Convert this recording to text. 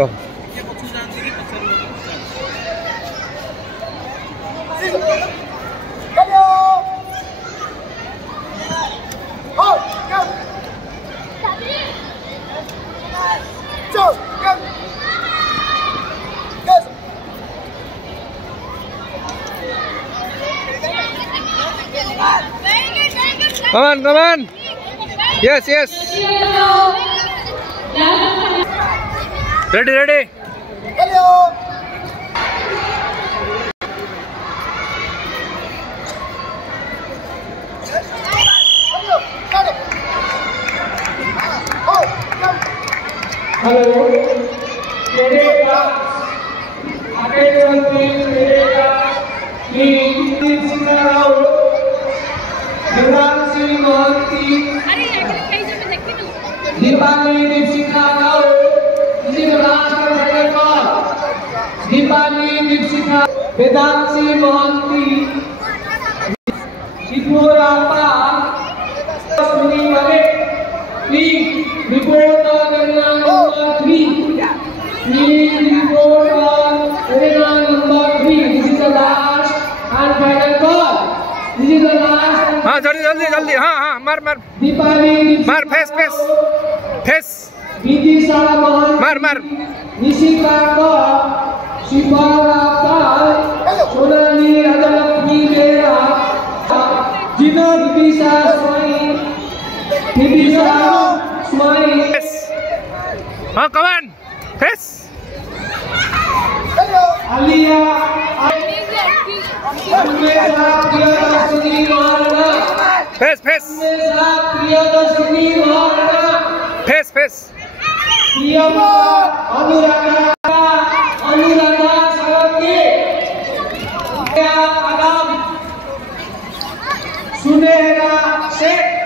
Oh. Come on. Yes. Ready. Hello. Vedansi Mohanty, Tripurapa, Suni Malik, please report on arena number 3. Please report on arena number 3. This is the last and final call. This is the last. हाँ जल्दी हाँ मार Deepali, मार face Vidisha Mohanty, मार Nishika Kaur, Shivarapa, Sonali Rajalakshmi Mera, Jino Vidisha Smile. हाँ come on face Alia, Priyadashini Maharana, face Priyadashini Maharana, face Priyama, Anuraga Saraki, Adam, Sunera Sheikh.